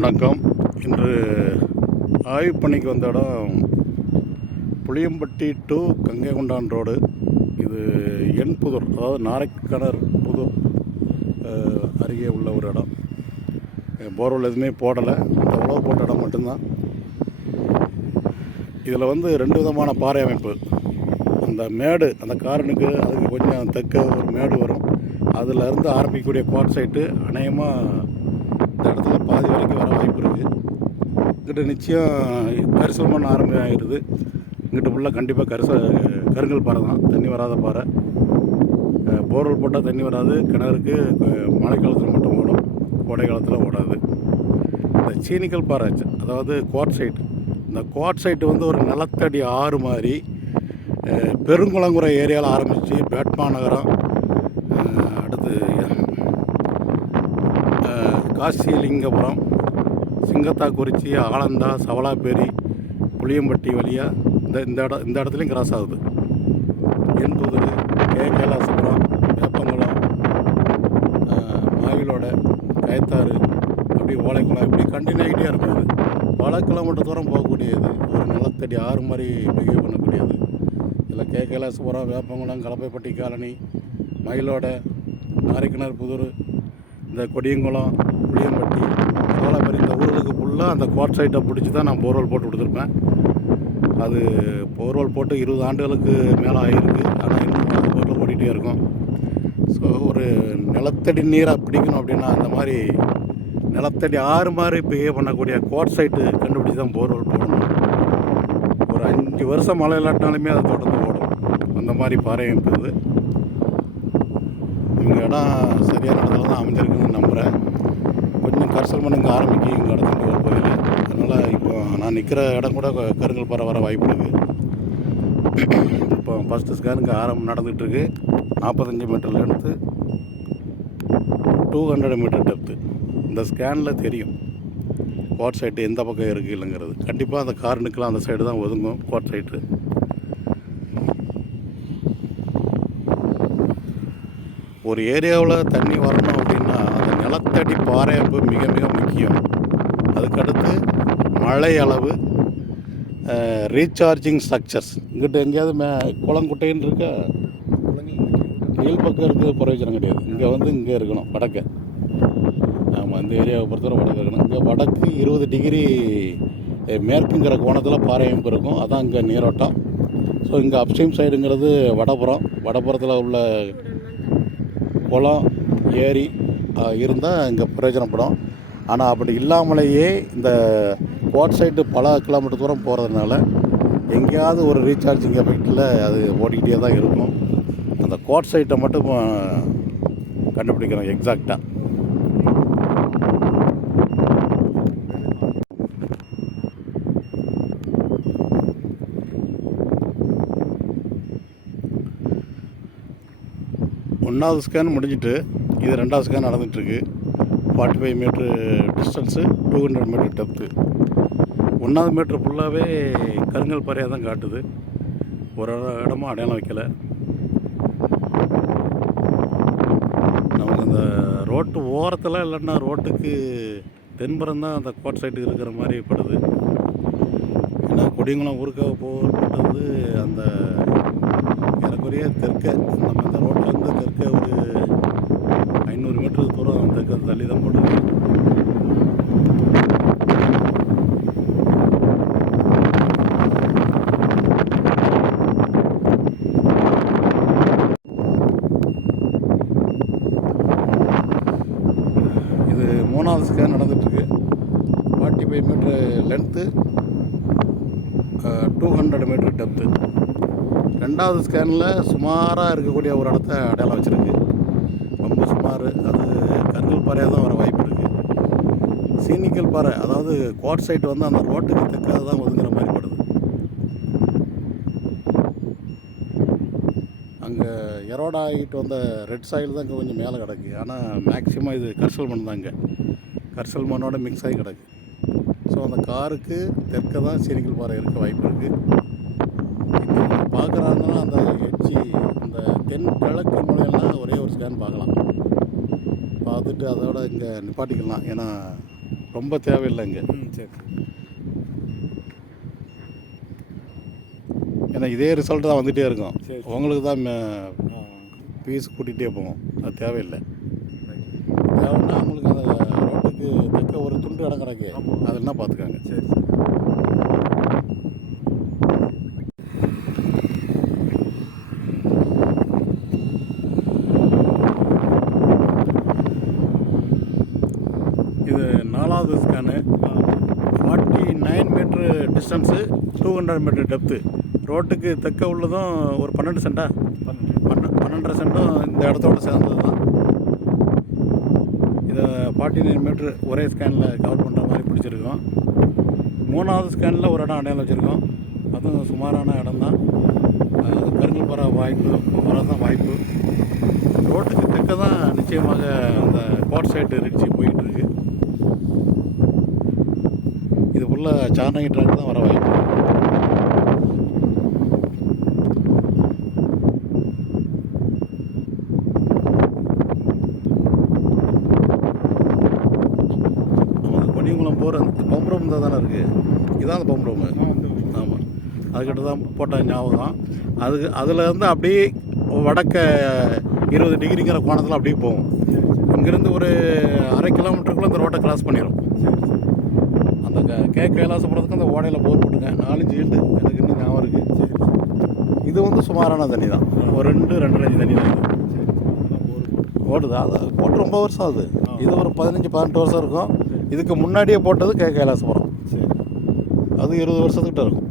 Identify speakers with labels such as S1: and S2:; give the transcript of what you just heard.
S1: வணக்கம். இன்று ஆய்வு பணிக்கு வந்த இடம் புளியம்பட்டி டு கங்கைகொண்டான் ரோடு. இது என் புதூர் அதாவது நாரைக்கணர் புதூர் அருகே உள்ள ஒரு இடம். போர்வெல் எதுவுமே போடலை. இந்த உழவு போட்ட இடம் மட்டும்தான். இதில் வந்து ரெண்டு விதமான பாறை அமைப்பு. அந்த மேடு அந்த காரனுக்கு அதுக்கு கொஞ்சம் தெற்க ஒரு மேடு வரும். அதில் இருந்து ஆரம்பிக்கக்கூடிய குவாட் சைட்டு அநேகமாக இந்த இடத்துல பாதி வரைக்கும் வர வாய்ப்பு இருக்குது இங்கிட்ட நிச்சயம் கரிசல் மண் ஆரம்பமாகிடுது இங்கிட்ட ஃபுல்லாக கண்டிப்பாக கரிச கருங்கல் பாறை தான். தண்ணி வராத பாறை. போர்வெல் போட்டால் தண்ணி வராது. கிணறுக்கு மழைக்காலத்தில் மழை காலத்தில் மட்டும் ஓடும். கோடை காலத்தில் ஓடாது. இந்த சீனிக்கல் பாறை அதாவது குவாட் சைட் இந்த குவாட் சைட்டு வந்து ஒரு நிலத்தடி ஆறு மாதிரி பெருங்குளங்குற பெருங்குளங்குறை ஏரியாவில் ஆரம்பித்து பேட்மா நகரம் காசிலிங்கபுரம் சிங்கத்தாக்குறிச்சி ஆலந்தா சவலாப்பேரி புளியம்பட்டி வழியாக இந்த இந்த இடம் இந்த இடத்துலையும் கிராஸ் ஆகுது. என்பது கே. கைலாசபுரம் வேப்பங்குளம் மாயிலோட கயத்தாறு அப்படி ஓலைக்குளம் இப்படி கண்டினியூ ஆகிட்டே இருக்கும் அது. பல கிலோமீட்டர் தூரம் போகக்கூடியது. ஒரு நிலத்தடி ஆறு மாதிரி பிஹேவ் பண்ணக்கூடியது. இதில் கே. கைலாசபுரம் வேப்பங்குளம் கலப்பைப்பட்டி காலனி மயிலோட நாரிக்கிணர் புதூர் இந்த கொடியங்குளம் புளியம்பட்டி சோழப்பேரி இந்த ஊர்களுக்கு ஃபுல்லாக அந்த கோட் சைட்டை பிடிச்சி தான் நான் போர்வெல் போட்டு கொடுத்துருப்பேன். அது போர்வெல் போட்டு இருபது ஆண்டுகளுக்கு மேலே ஆகிருக்கு ஆனால் இன்னும் அது போர்வெல் ஓடிட்டே இருக்கும். ஸோ ஒரு நிலத்தடி நீரை பிடிக்கணும் அப்படின்னா அந்த மாதிரி நிலத்தடி ஆறு மாதிரி பிஹேவ் பண்ணக்கூடிய கோட் சைட்டு கண்டுபிடிச்சி தான் போர்வெல் போடணும். ஒரு அஞ்சு வருஷம் மழை இல்லாட்டாலுமே அதை தொடர்ந்து ஓடும். அந்த மாதிரி பாறை அமைப்பு இது இடம் சரியான இடத்துல தான் அமைஞ்சிருக்குன்னு நம்புகிறேன் இன்னும் கரிசல் மண்ணுங்க ஆரம்பிக்கும் இங்கே இடத்துல ஒரு அதனால் இப்போ நான் நிற்கிற இடம் கூட க- கருங்கல் பாறை வர வாய்ப்பு இருக்குது இப்போ ஃபஸ்ட்டு ஸ்கேனுக்கு ஆரம்பம் நடந்துகிட்ருக்கு நாற்பத்தஞ்சு metre length two hundred metre depth இந்த ஸ்கேனில் தெரியும். கோட் சைட்டு எந்த பக்கம் இருக்குது இல்லைங்கிறது. கண்டிப்பாக அந்த கார்னுக்கெலாம் அந்த சைடு தான் ஒதுங்கும் கோட் சைட்டு ஒரு ஏரியாவில் தண்ணி வரணும் நிலத்தடி பாறையமைப்பு மிக மிக முக்கியம். அதுக்கடுத்து மழை அளவு ரீசார்ஜிங் ஸ்ட்ரக்சர்ஸ் இங்கிட்ட எங்கேயாவது மே குளங்குட்டைன்னு இருக்க? மேல் பக்கம் இருக்கிறது பிரயோஜனம் கிடையாது. இங்கே வந்து இங்கே இருக்கணும் வடக்க. ஆமாம் இந்த ஏரியாவை பொறுத்தவரை வடக்கு இருக்கணும். இங்கே வடக்கு இருபது டிகிரி மேற்குங்கிற கோணத்தில் பாறை அமைப்பு இருக்கும். அதான் இங்கே நீரோட்டம். ஸோ இங்கே அப்ஸ்ட்ரீம் சைடுங்கிறது வடபுறம். வடபுறத்தில் உள்ள குளம் ஏரி இருந்தால் இங்கே பிரயோஜனப்படும். ஆனால் அப்படி இல்லாமலேயே இந்த கோட் சைட்டு பல கிலோமீட்டர் தூரம் போகிறதுனால எங்கேயாவது ஒரு ரீசார்ஜிங் எஃபெக்டில் அது ஓடிக்கிட்டே தான் இருக்கும். அந்த கோட் சைட்டை மட்டும் கண்டுபிடிக்கிறோம் எக்ஸாக்டாக ஒன்றாவது ஸ்கேன் முடிஞ்சிட்டு இது ரெண்டாவது ஸ்கேன் நடந்துகிட்ருக்கு. Forty five metre distance two hundred metre depth ஒன்றாவது மீட்ரு ஃபுல்லாகவே கருங்கல் பாறையாக தான் காட்டுது. ஒரு இடமும் அடையாளம் வைக்கல. நமக்கு அந்த ரோட்டு ஓரத்தில் இல்லைன்னா ரோட்டுக்கு தென்புறம் தான் அந்த கோட் சைட்டுக்கு இருக்கிற மாதிரி படுது. ஏன்னா கொடியங்குளம் ஊருக்காக போகிறது அந்த ஏறக்குறைய தெற்க நம்ம இந்த ரோட்டிலேருந்து தெற்க ஒரு ஐநூறு மீட்டர் தூரம் தெற்க தள்ளி தான் போட்டுருக்கு இது மூணாவது ஸ்கேன் நடந்துட்டுருக்கு. Forty five metre length two hundred metre depth ரெண்டாவது ஸ்கேனில் சுமாராக இருக்கக்கூடிய ஒரு இடத்த அடையாளம் வச்சுருக்கு. ரொம்ப சுமார் அது கருங்கல் பாறையாக தான் வர வாய்ப்பு இருக்குது சீனிக்கல் பாறை அதாவது கோட் சைட் வந்து அந்த ரோட்டுக்கு தெற்காக தான் ஒதுங்குற மாதிரி படுது. அங்கே எரோடா ஆகிட்டு வந்த ரெட் சாயில் தான் கொஞ்சம் மேலே கிடக்கு. ஆனால் மேக்ஸிமம் இது கர்சல் மண் தான் கர்சல் மண்ணோட மிக்ஸ் ஆகி கிடக்கு. ஸோ அந்த காருக்கு தெற்க தான் சீனிக்கல் பாறை இருக்க வாய்ப்பு இருக்குது பார்க்குறாங்கன்னா அந்த எட்ஜி அந்த தென் கிழக்கு மூலையெல்லாம் ஒரே ஒரு ஸ்கேன் பார்க்கலாம். பார்த்துட்டு அதோட இங்கே நிப்பாட்டிக்கலாம். ஏன்னா ரொம்ப தேவையில்லை இங்கே.
S2: சரி
S1: ஏன்னா இதே ரிசல்ட் தான் வந்துகிட்டே இருக்கும். உங்களுக்கு தான் ஃபீஸ் கூட்டிகிட்டே போகும். அது தேவையில்லை. தேவைன்னா உங்களுக்கு அந்த ரோட்டுக்கு தக்க ஒரு துண்டு இடம் கிடக்கு. அதெல்லாம் பார்த்துக்காங்க.
S2: சரி சரி
S1: இது நாலாவது scan forty nine metre distance two hundred metre depth ரோட்டுக்கு தெற்க உள்ளதும் ஒரு பன்னெண்டு சென்டா
S2: பன்னெண்டு.
S1: பன்னெண்டரை சென்டும் இந்த இடத்தோட சேர்ந்தது தான் இதை ஃபார்ட்டி நைன் மீட்ரு ஒரே ஸ்கேனில் கவர் பண்ணுற மாதிரி பிடிச்சிருக்கோம். மூணாவது ஸ்கேனில் ஒரு இடம் அடையாளம் வச்சுருக்கோம். அதுவும் சுமாரான இடம் தான் அது கருங்கல் போகிற வாய்ப்பு வரதான் வாய்ப்பு. ரோட்டுக்கு தெற்க தான் நிச்சயமாக அந்த கோட் சைடு ரிட்ஜி போயிட்டுருக்கு இது ஃபுல்லாக சார்னகி ட்ராக் தான் வர வாய்ப்பு. ஆமாம் கொடியங்குளம் போகிற அந்த பம்ப் ரூம் தான் தானே இருக்குது இதான் அந்த பம்ப் ரூமு ஆமாம் அதுக்கிட்ட தான் போட்ட ஞாபகம் அதுக்கு அதில் இருந்து அப்படியே வடக்க இருபது டிகிரிங்கிற கோணத்தில் அப்படியே போகும். இங்கேருந்து ஒரு அரை கிலோமீட்டருக்குள்ள இந்த ரோட்டை கிராஸ் பண்ணிடும் அந்த க- கைலாசபுரத்துக்கு அந்த ஓடையில் போர் போட்டுங்க. நாலஞ்சு ஈல்டு எனக்கு இன்னும் ஞாபகம் இருக்குது
S2: சரி.
S1: இது வந்து சுமாரான தண்ணி தான். ஒரு ரெண்டு ரெண்டரை அஞ்சு தண்ணி தான் ஓடுது? அது போட்டு ரொம்ப வருஷம் ஆகுது. இது ஒரு பதினஞ்சு பதினெட்டு வருஷம் இருக்கும். இதுக்கு முன்னாடியே போட்டது கே கைலாசபுரம்.
S2: சரி.
S1: அது இருபது வருஷத்துக்கிட்ட இருக்கும்.